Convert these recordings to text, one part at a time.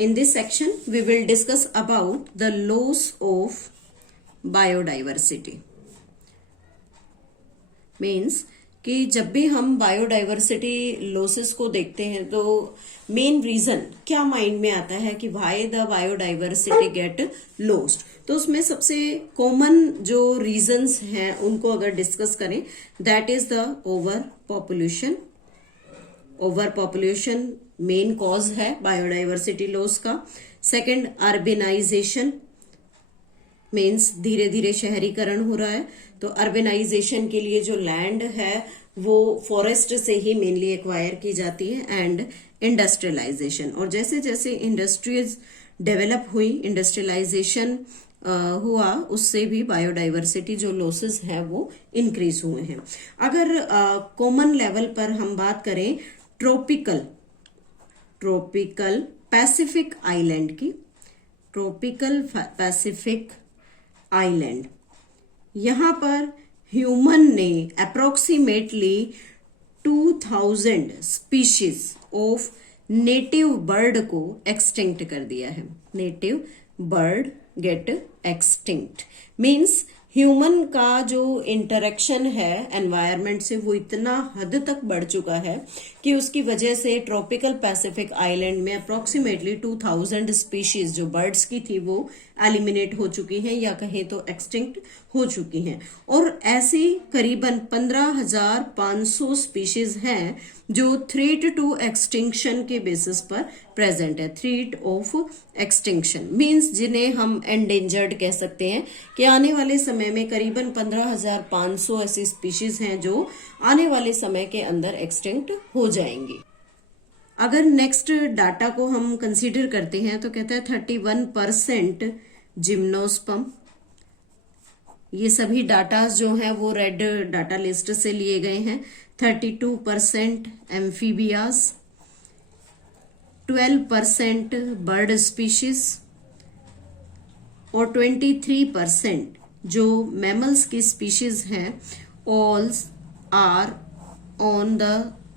In this section, we will discuss about the loss of biodiversity. Means कि जब भी हम बायोडाइवर्सिटी लॉसेस को देखते हैं तो मेन रीजन क्या माइंड में आता है कि why the biodiversity get lost. तो उसमें सबसे कॉमन जो रीजंस हैं उनको अगर डिस्कस करें, that is the over population main cause है बायोडाइवर्सिटी लॉस का. सेकंड, अर्बेनाइजेशन मीन्स धीरे धीरे शहरीकरण हो रहा है. तो अर्बेनाइजेशन के लिए जो लैंड है वो फॉरेस्ट से ही मेनली एक्वायर की जाती है. एंड इंडस्ट्रियलाइजेशन, और जैसे जैसे इंडस्ट्रीज डेवलप हुई, इंडस्ट्रियलाइजेशन हुआ, उससे भी बायोडाइवर्सिटी जो लॉसेस है वो इंक्रीज हुए हैं. अगर कॉमन लेवल पर हम बात करें ट्रॉपिकल पैसिफिक आइलैंड की, ट्रॉपिकल पैसिफिक आइलैंड, यहां पर ह्यूमन ने approximately 2000 species of native bird को एक्सटिंक्ट कर दिया है. Native bird gate extinct means human का जो इंटरेक्शन है एनवायरनमेंट से वो इतना हद तक बढ़ चुका है कि उसकी वजह से ट्रॉपिकल पैसिफिक आइलैंड में अप्रोक्सीमेटली 2000 स्पीशीज जो बर्ड्स की थी वो एलिमिनेट हो चुकी हैं या कहें तो एक्सटिंक्ट हो चुकी हैं. और ऐसी करीबन 15,500 स्पीशीज हैं जो थ्रेट टू एक्सटिंक्शन के बेसिस पर प्रेजेंट है. थ्रेट ऑफ एक्सटिंक्शन मीन्स जिन्हें हम एंडेंजर्ड कह सकते हैं कि आने वाले समय में करीबन 15,500 ऐसी स्पीशीज हैं जो आने वाले समय के अंदर एक्सटिंक्ट हो जाएंगी. अगर नेक्स्ट डाटा को हम कंसीडर करते हैं तो कहता है 31% जिम्नोस्पर्म. ये सभी डाटा जो हैं वो रेड डाटा लिस्ट से लिए गए हैं. 32% एम्फीबियाज, 12% बर्ड स्पीशीज और 23% जो मैमल्स की स्पीशीज हैं all are on the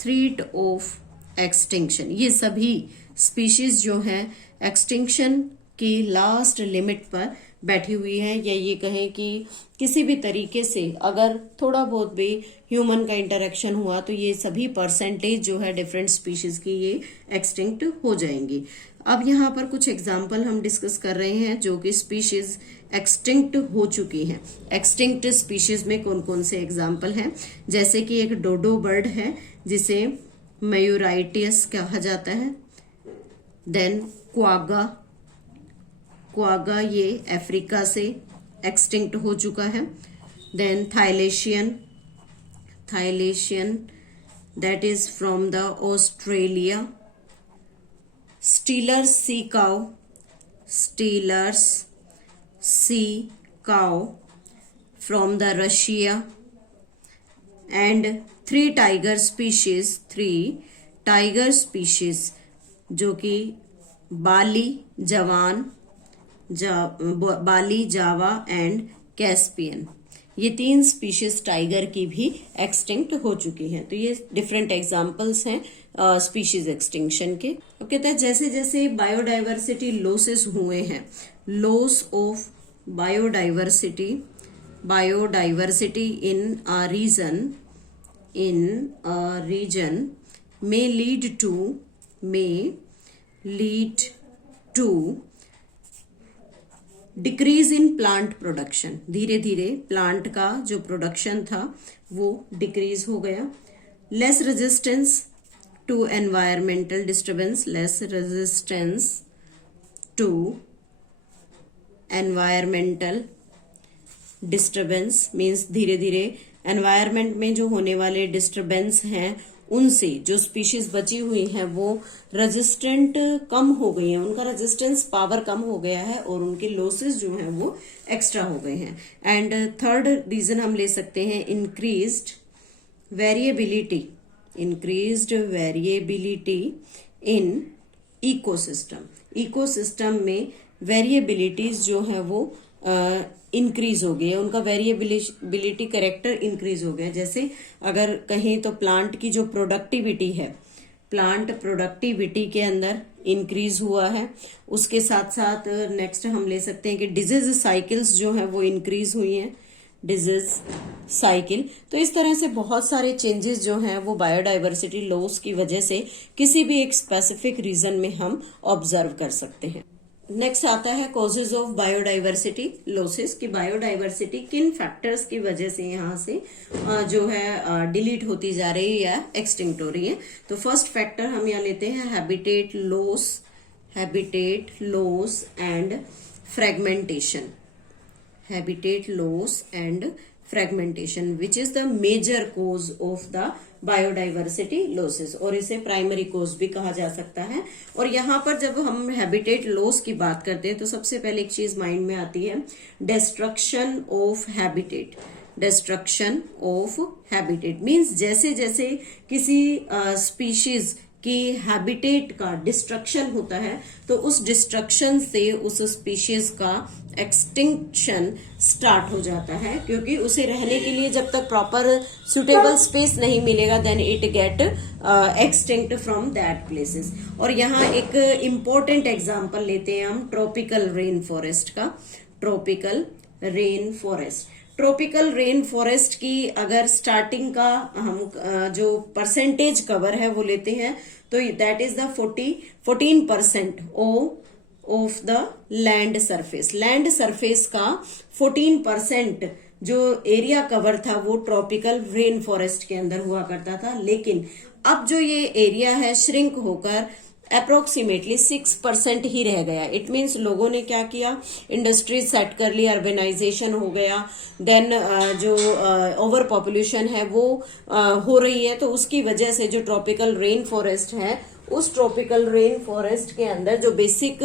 threat of extinction. ये सभी स्पीशीज जो हैं एक्सटिंक्शन की लास्ट लिमिट पर बैठी हुई है, या ये कहें कि किसी भी तरीके से अगर थोड़ा बहुत भी ह्यूमन का इंटरेक्शन हुआ तो ये सभी परसेंटेज जो है डिफरेंट स्पीशीज की ये एक्सटिंक्ट हो जाएंगी. अब यहाँ पर कुछ एग्जाम्पल हम डिस्कस कर रहे हैं जो कि स्पीशीज एक्सटिंक्ट हो चुकी हैं. एक्सटिंक्ट स्पीशीज में कौन कौन से एग्जाम्पल हैं, जैसे कि एक डोडो बर्ड है जिसे मयूराइटियस कहा जाता है. देन क्वागा ये अफ्रीका से एक्सटिंक्ट हो चुका है. Then thylacine that is from the Australia. Steller's sea cow from the Russia. And 3 tiger species जो कि बाली, जावा एंड कैस्पियन, ये 3 स्पीशीज टाइगर की भी एक्सटिंक्ट हो चुकी हैं. तो ये डिफरेंट एग्जांपल्स हैं स्पीशीज एक्सटिंक्शन के. अब कहता है जैसे जैसे बायोडाइवर्सिटी लॉसेस हुए हैं, loss of biodiversity in a region may lead to decrease in plant production. धीरे धीरे प्लांट का जो प्रोडक्शन था वो डिक्रीज हो गया. Less resistance to environmental disturbance, less resistance to environmental disturbance means धीरे धीरे एनवायरमेंट में जो होने वाले डिस्टर्बेंस हैं उनसे जो स्पीशीज बची हुई हैं वो रेजिस्टेंट कम हो गई हैं, उनका रेजिस्टेंस पावर कम हो गया है और उनके लॉसेस जो हैं वो एक्स्ट्रा हो गए हैं. एंड थर्ड रीजन हम ले सकते हैं इंक्रीज्ड वेरिएबिलिटी इन इकोसिस्टम में वेरिएबिलिटीज जो है वो इंक्रीज हो गई है, उनका वेरिएबिलिटी कैरेक्टर इंक्रीज हो गया. जैसे अगर कहें तो प्लांट की जो प्रोडक्टिविटी है, प्लांट प्रोडक्टिविटी के अंदर इंक्रीज हुआ है। उसके साथ साथ नेक्स्ट हम ले सकते हैं कि डिजीज साइकिल्स जो है वो इंक्रीज हुई हैं, डिजीज साइकिल। तो इस तरह से बहुत सारे चेंजेस जो हैं वो बायोडाइवर्सिटी लॉस की वजह से किसी भी एक स्पेसिफिक रीजन में हम ऑब्जर्व कर सकते हैं। नेक्स्ट आता है कॉजेज ऑफ बायोडाइवर्सिटी लॉसेस, कि बायोडाइवर्सिटी किन फैक्टर्स की वजह से यहाँ से जो है डिलीट होती जा रही है या एक्सटिंक्ट हो रही है। तो फर्स्ट फैक्टर हम यहाँ लेते हैं habitat loss and fragmentation, habitat loss and fragmentation which is the major cause of the biodiversity losses, और इसे प्राइमरी कोज भी कहा जा सकता है। और यहाँ पर जब हम हैबिटेट लॉस की बात करते हैं तो सबसे पहले एक चीज माइंड में आती है, destruction of habitat. Destruction of habitat means जैसे जैसे किसी स्पीशीज कि हैबिटेट का डिस्ट्रक्शन होता है तो उस डिस्ट्रक्शन से उस स्पीशीज का एक्सटिंक्शन स्टार्ट हो जाता है, क्योंकि उसे रहने के लिए जब तक प्रॉपर सुटेबल स्पेस नहीं मिलेगा then it get extinct from that places. और यहाँ एक इम्पोर्टेंट एग्जांपल लेते हैं हम ट्रॉपिकल रेन फॉरेस्ट का। ट्रॉपिकल रेन फॉरेस्ट की अगर स्टार्टिंग का हम जो परसेंटेज कवर है वो लेते हैं तो that is the 14% of the land surface का 14% जो एरिया कवर था वो ट्रॉपिकल रेन फॉरेस्ट के अंदर हुआ करता था। लेकिन अब जो ये एरिया है श्रिंक होकर अप्रोक्सीमेटली 6% ही रह गया। इट मीन्स लोगों ने क्या किया, इंडस्ट्रीज सेट कर ली, अर्बेनाइजेशन हो गया, देन जो ओवर पॉपुलेशन है वो हो रही है, तो उसकी वजह से जो ट्रॉपिकल रेन फॉरेस्ट है उस ट्रॉपिकल रेन फॉरेस्ट के अंदर जो बेसिक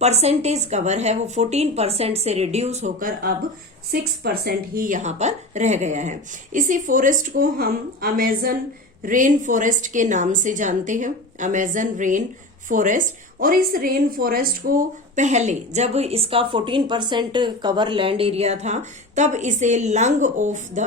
परसेंटेज कवर है वो 14% से रिड्यूस होकर अब 6% ही यहाँ पर रह गया है। इसी फॉरेस्ट को हम अमेजन रेन फॉरेस्ट के नाम से जानते हैं, अमेजन रेन फॉरेस्ट। और इस रेन फॉरेस्ट को पहले जब इसका 14% कवर लैंड एरिया था तब इसे लंग ऑफ द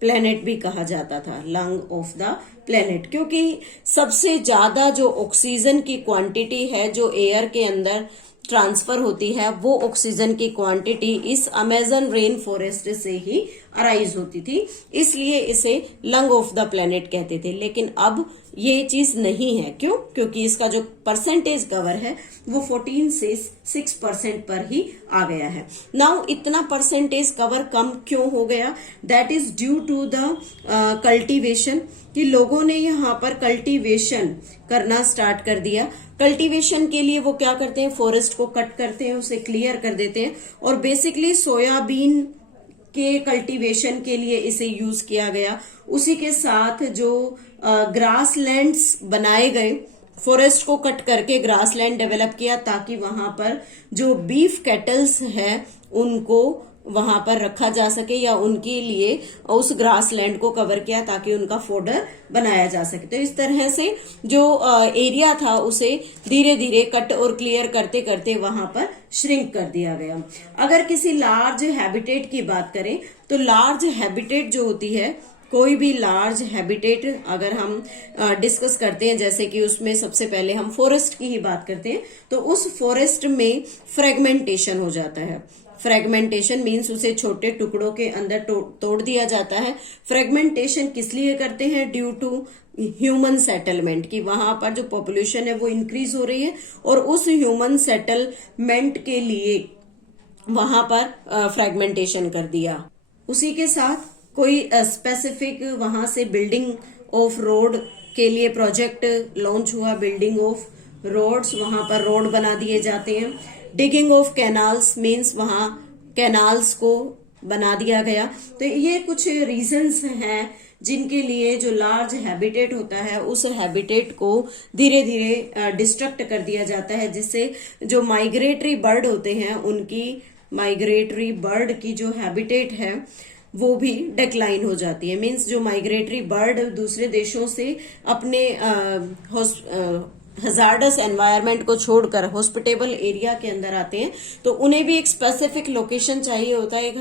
प्लेनेट भी कहा जाता था, लंग ऑफ द प्लेनेट, क्योंकि सबसे ज्यादा जो ऑक्सीजन की क्वांटिटी है जो एयर के अंदर ट्रांसफर होती है वो ऑक्सीजन की क्वांटिटी इस अमेजन रेन फॉरेस्ट से ही अराइज होती थी, इसलिए इसे लंग ऑफ द प्लेनेट कहते थे। लेकिन अब ये चीज नहीं है, क्यों? क्योंकि इसका जो परसेंटेज कवर है वो 14 से 6% पर ही आ गया है। नाउ इतना परसेंटेज कवर कम क्यों हो गया? That is due to the cultivation, कि लोगों ने यहाँ पर कल्टीवेशन करना स्टार्ट कर दिया। कल्टीवेशन के लिए वो क्या करते हैं, फॉरेस्ट को कट करते हैं, उसे क्लियर कर देते हैं, और बेसिकली सोयाबीन के कल्टीवेशन के लिए इसे यूज किया गया। उसी के साथ जो ग्रास लैंड्स बनाए गए, फॉरेस्ट को कट करके ग्रास लैंड डेवलप किया ताकि वहां पर जो बीफ कैटल्स है उनको वहां पर रखा जा सके, या उनके लिए उस ग्रास लैंड को कवर किया ताकि उनका फोडर बनाया जा सके। तो इस तरह से जो एरिया था उसे धीरे धीरे कट और क्लियर करते करते वहां पर श्रिंक कर दिया गया। अगर किसी लार्ज हैबिटेट की बात करें तो लार्ज हैबिटेट जो होती है, कोई भी लार्ज हैबिटेट अगर हम डिस्कस करते हैं, जैसे कि उसमें सबसे पहले हम फॉरेस्ट की ही बात करते हैं, तो उस फॉरेस्ट में फ्रेगमेंटेशन हो जाता है। फ्रेगमेंटेशन मीन्स उसे छोटे टुकड़ों के अंदर तोड़ दिया जाता है। फ्रेगमेंटेशन किस लिए करते हैं? ड्यू टू ह्यूमन सेटलमेंट, कि वहां पर जो पॉपुलेशन है वो इंक्रीज हो रही है और उस ह्यूमन सेटलमेंट के लिए वहां पर फ्रेगमेंटेशन कर दिया। उसी के साथ कोई स्पेसिफिक वहां से बिल्डिंग ऑफ रोड के लिए प्रोजेक्ट लॉन्च हुआ, बिल्डिंग ऑफ रोड्स, वहां पर रोड बना दिए जाते हैं। डिगिंग ऑफ कैनाल्स मीन्स वहां कैनाल्स को बना दिया गया। तो ये कुछ रीजंस हैं जिनके लिए जो लार्ज हैबिटेट होता है उस हैबिटेट को धीरे धीरे डिस्ट्रक्ट कर दिया जाता है, जिससे जो माइग्रेटरी बर्ड होते हैं उनकी, माइग्रेटरी बर्ड की जो हैबिटेट है वो भी डिक्लाइन हो जाती है। मीन्स जो माइग्रेटरी बर्ड दूसरे देशों से अपने हजार्डस एनवायरनमेंट को छोड़कर हॉस्पिटेबल एरिया के अंदर आते हैं, तो उन्हें भी एक स्पेसिफिक लोकेशन चाहिए होता है, एक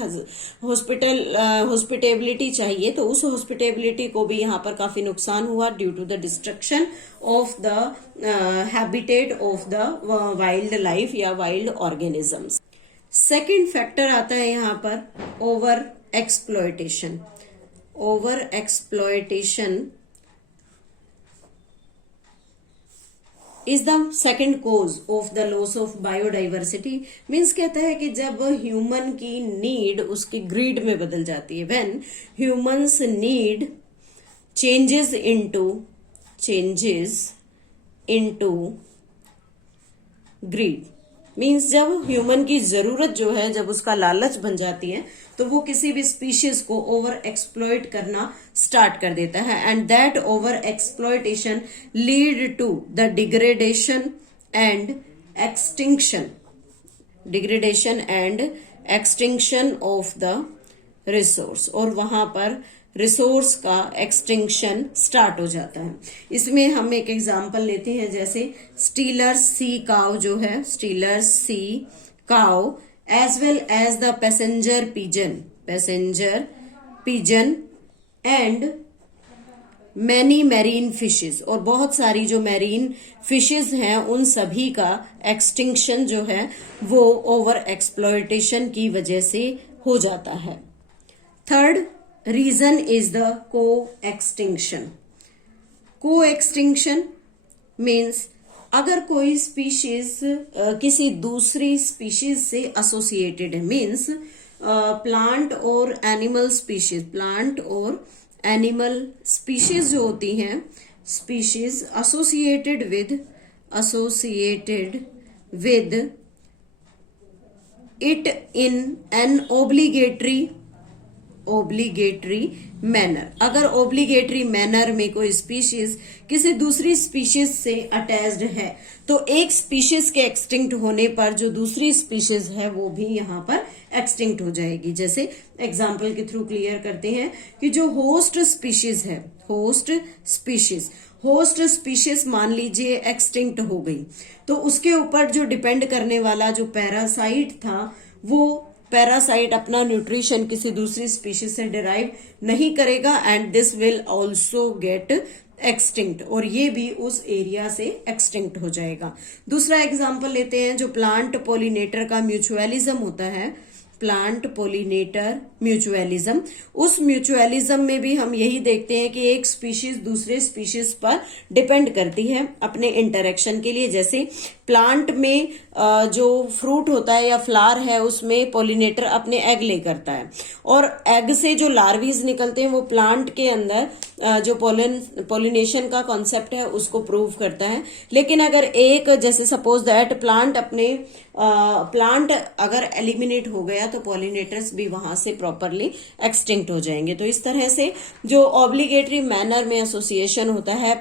हॉस्पिटेबिलिटी चाहिए। तो उस हॉस्पिटेबिलिटी को भी यहाँ पर काफी नुकसान हुआ due to the destruction of the habitat of the wild life या वाइल्ड ऑर्गेनिजम्स। सेकेंड फैक्टर आता है यहाँ पर over exploitation. Over exploitation is the second cause of the loss of biodiversity. Means कहता है कि जब ह्यूमन की नीड उसकी ग्रीड में बदल जाती है, when humans need changes into greed. Means जब ह्यूमन की जरूरत जो है, जब उसका लालच बन जाती है, तो वो किसी भी स्पीशीज को ओवर एक्सप्लॉइट करना स्टार्ट कर देता है, and that over exploitation lead to the degradation and extinction of the resource. और वहां पर रिसोर्स का एक्सटिंक्शन स्टार्ट हो जाता है। इसमें हम एक एग्जांपल लेते हैं, जैसे स्टीलर सी काउ जो है, Steller sea cow as well as the passenger pigeon and many marine fishes. और बहुत सारी जो मैरीन फिशेस हैं उन सभी का एक्सटिंक्शन जो है वो ओवर एक्सप्लॉयटेशन की वजह से हो जाता है। Third reason is the coextinction. Coextinction means अगर कोई स्पीशीज किसी दूसरी स्पीशीज से एसोसिएटेड है, मीन्स प्लांट और एनिमल स्पीशीज जो होती हैं, species associated with it in an obligatory manner. अगर ओब्लिगेटरी मैनर में कोई स्पीशीज किसी दूसरी स्पीशीज से अटैच्ड है, तो एक स्पीशीज के एक्सटिंक्ट होने पर जो दूसरी स्पीशीज है वो भी यहाँ पर एक्सटिंक्ट हो जाएगी। जैसे एग्जाम्पल के थ्रू क्लियर करते हैं कि जो होस्ट स्पीशीज मान लीजिए एक्सटिंक्ट हो गई, तो उसके ऊपर जो डिपेंड करने वाला जो पैरासाइट था, वो पैरासाइट अपना न्यूट्रिशन किसी दूसरी स्पीशीज से डिराइव नहीं करेगा, and this will also get extinct, और ये भी उस एरिया से एक्सटिंक्ट हो जाएगा। दूसरा एग्जांपल लेते हैं, जो प्लांट पोलिनेटर का म्यूचुअलिज्म होता है, प्लांट पोलिनेटर म्यूचुअलिज्म। उस म्यूचुअलिज्म में भी हम यही देखते हैं कि एक स्पीशीज दूसरे स्पीशीज पर डिपेंड करती है अपने इंटरेक्शन के लिए। जैसे प्लांट में जो फ्रूट होता है या फ्लावर है, उसमें पोलिनेटर अपने एग ले करता है, और एग से जो लार्वीज निकलते हैं वो प्लांट के अंदर जो पोलिनेशन का कॉन्सेप्ट है उसको प्रूव करता है। लेकिन अगर एक, जैसे सपोज दैट प्लांट अगर एलिमिनेट हो गया, तो पॉलिनेटर्स भी वहां से प्रॉपरली एक्सटिंक्ट हो जाएंगे। तो इस तरह से जो ऑब्लिगेटरी मैनर में एसोसिएशन होता है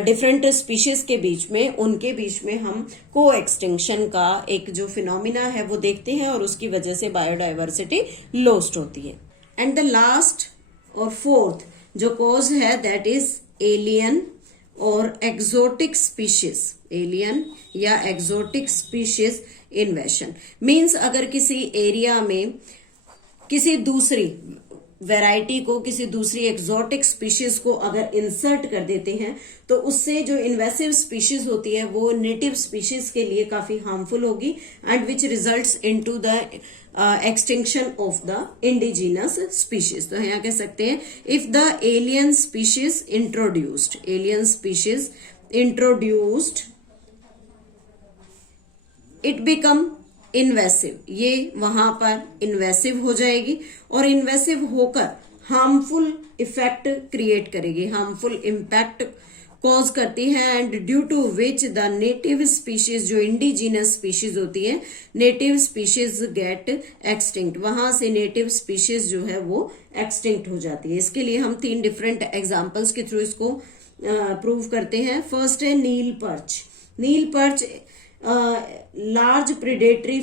डिफरेंट स्पीशीज के बीच में, उनके बीच में हम को एक्सटिंक्शन का एक जो फिनोमिना है वो देखते हैं, और उसकी वजह से बायोडाइवर्सिटी लॉस्ट होती है। एंड द लास्ट और फोर्थ जो कॉज है, दैट इज एलियन और एक्सोटिक स्पीशीज, एलियन या एक्सोटिक स्पीशीज इन्वेशन। मीन्स अगर किसी एरिया में किसी दूसरी वैरायटी को, किसी दूसरी एक्सोटिक स्पीशीज को अगर इंसर्ट कर देते हैं, तो उससे जो इन्वेसिव स्पीशीज होती है वो नेटिव स्पीशीज के लिए काफी हार्मफुल होगी, and which results into the extinction of the indigenous species. तो यहाँ कह सकते हैं, if the alien species introduced it become invasive, ये वहां पर इन्वेसिव हो जाएगी, और इन्वेसिव होकर हार्मफुल इफेक्ट क्रिएट करेगी, हार्मफुल इम्पैक्ट कॉज करती है, and due to which the native species, जो इंडिजिनस स्पीशीज होती है, नेटिव स्पीशीज गेट एक्सटिंक्ट। वहां से नेटिव स्पीशीज जो है वो एक्सटिंक्ट हो जाती है। इसके लिए हम 3 डिफरेंट एग्जाम्पल्स के थ्रू इसको प्रूव करते हैं। फर्स्ट है नील पर्च लार्ज प्रेडेटरी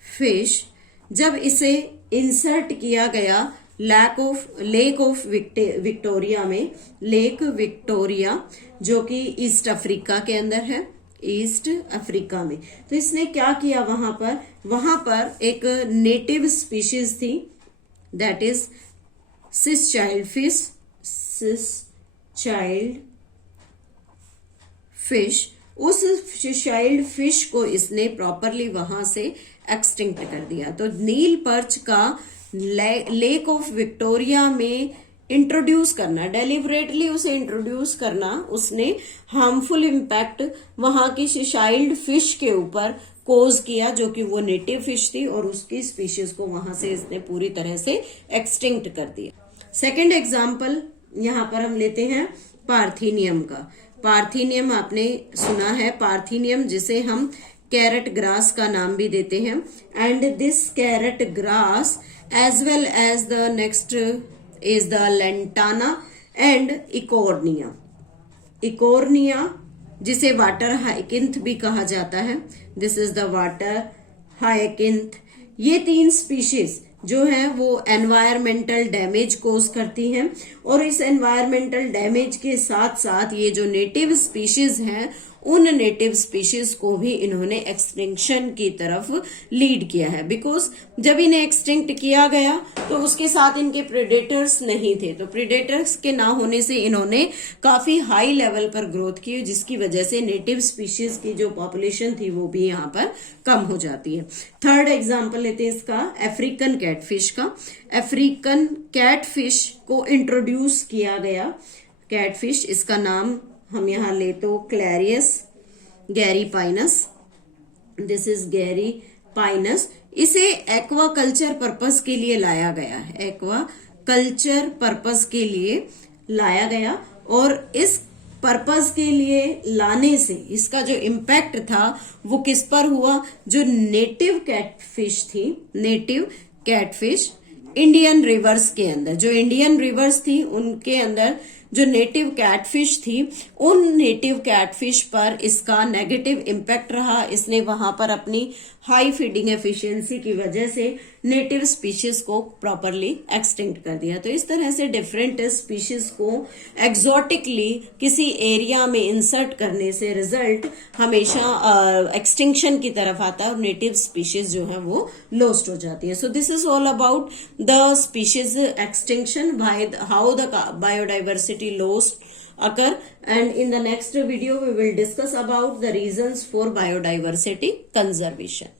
फिश। जब इसे इंसर्ट किया गया लेक ऑफ विक्टोरिया में, लेक विक्टोरिया जो कि ईस्ट अफ्रीका के अंदर है, ईस्ट अफ्रीका में। तो इसने क्या किया वहां पर एक नेटिव स्पीशीज थी, that is sis child fish. उस चाइल्ड फिश को इसने प्रॉपरली वहां से एक्सटिंक्ट कर दिया। तो नील पर्च का लेक ऑफ विक्टोरिया में इंट्रोड्यूस करना, डेलिबरेटली उसे इंट्रोड्यूस करना, उसने हार्मफुल इम्पैक्ट वहां की चाइल्ड फिश के ऊपर कोज किया, जो कि वो नेटिव फिश थी, और उसकी स्पीशीज को वहां से इसने पूरी तरह से एक्सटिंक्ट कर दिया। सेकेंड एग्जाम्पल यहां पर हम लेते हैं पार्थिनियम का। पार्थिनियम आपने सुना है, पार्थिनियम जिसे हम कैरेट ग्रास का नाम भी देते हैं। And this carrot grass as well as the next is the lantana and eichhornia. Eichhornia जिसे वाटर हाइकिंथ भी कहा जाता है, this is the water hyacinth. ये 3 स्पीशीज जो है वो एनवायरमेंटल डैमेज कोज करती हैं, और इस एनवायरमेंटल डैमेज के साथ साथ ये जो नेटिव स्पीशीज हैं उन नेटिव स्पीशीज को भी इन्होंने एक्सटिंक्शन की तरफ लीड किया है। बिकॉज जब इन्हें एक्सटिंक्ट किया गया तो उसके साथ इनके प्रेडेटर्स नहीं थे, तो प्रेडेटर्स के ना होने से इन्होंने काफी हाई लेवल पर ग्रोथ की, जिसकी वजह से नेटिव स्पीशीज की जो पॉपुलेशन थी वो भी यहाँ पर कम हो जाती है। थर्ड एग्जाम्पल लेते हैं इसका अफ्रीकन कैटफिश का। अफ्रीकन कैटफिश को इंट्रोड्यूस किया गया, कैटफिश, इसका नाम हम यहाँ ले तो क्लैरियस गैरीपाइनस, दिस इज गैरीपाइनस। इसे एक्वा कल्चर पर्पस के लिए लाया गया है, एक्वा कल्चर पर्पस के लिए लाया गया, और इस पर्पस के लिए लाने से इसका जो इम्पैक्ट था वो किस पर हुआ, जो नेटिव कैटफिश थी, नेटिव कैटफिश इंडियन रिवर्स के अंदर, जो इंडियन रिवर्स थी उनके अंदर जो नेटिव कैटफिश थी, उन नेटिव कैटफिश पर इसका नेगेटिव इम्पैक्ट रहा। इसने वहां पर अपनी हाई फीडिंग एफिशिएंसी की वजह से नेटिव स्पीशीज को प्रॉपरली एक्सटिंक्ट कर दिया। तो इस तरह से डिफरेंट स्पीशीज को एक्सोटिकली किसी एरिया में इंसर्ट करने से रिजल्ट हमेशा एक्सटिंक्शन की तरफ आता है और नेटिव स्पीशीज जो है वो लॉस्ट हो जाती है। So this is all about the species extinction, how the biodiversity loss occur, and in the next video we will discuss about the reasons for biodiversity conservation.